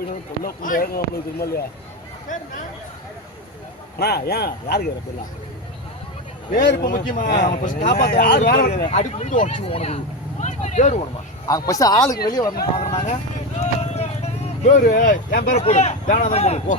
போயிட்டு பொண்ணை கொண்டு நம்மளுக்கு திரும்ப இல்லையா அண்ணா ஏன் யாருக்கு வேற போயிடலாம் பேர் இப்போ முக்கியமா காப்பாற்ற அடிக்கு முன்னாடி உடச்சு உனக்கு பேர் வேணுமா அவங்க ஃபர்ஸ்ட் ஆளுக்கு வெளியே வரணும் பார்க்குறாங்க பேர் என் பேரை போடு தேவனாதான் போடு போ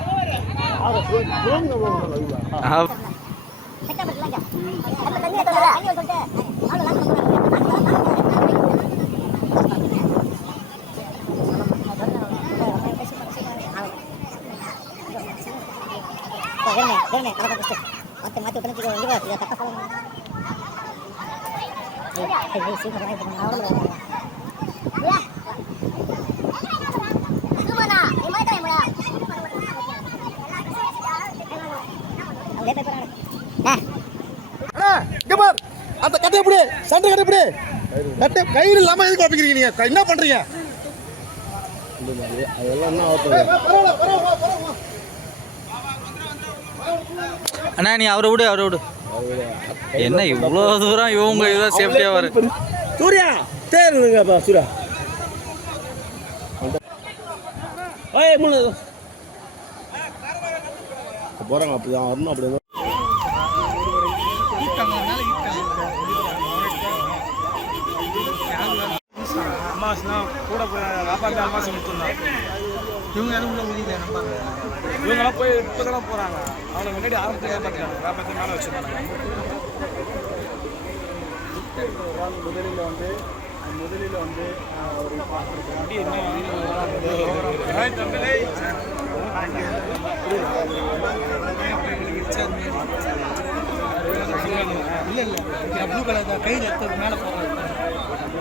அந்த கட்டை எப்படி சண்டை கட்டை எப்படி கட்டை கயிறு இல்லாம எதுக்கு வைக்கிறீங்க நீங்க என்ன பண்றீங்க அதெல்லாம் என்ன அண்ணா நீ அவரை விடு என்ன இவ்வளோ தூரம் இவங்க இதான் சேஃப்டியாக வர சூர்யா தேருங்கப்பா சூர்யா போறாங்க அப்படிதான் வரணும் அப்படி அம்மாசுனா கூட காப்பாற்ற அம்மாசம் கொடுத்துருந்தான் இவங்க யாரும் உள்ள முடியல நம்பாங்க இவங்கெல்லாம் போய் இப்போ தானே போகிறாங்க அவனை முன்னாடி ஆரம்பத்தில் காப்பாற்றினாங்க காப்பாற்றி மேலே வச்சுருந்தாங்க முதலில் வந்து ஒரு இல்லை ப்ளூ கலர் கை எடுத்து மேலே போகிறாங்க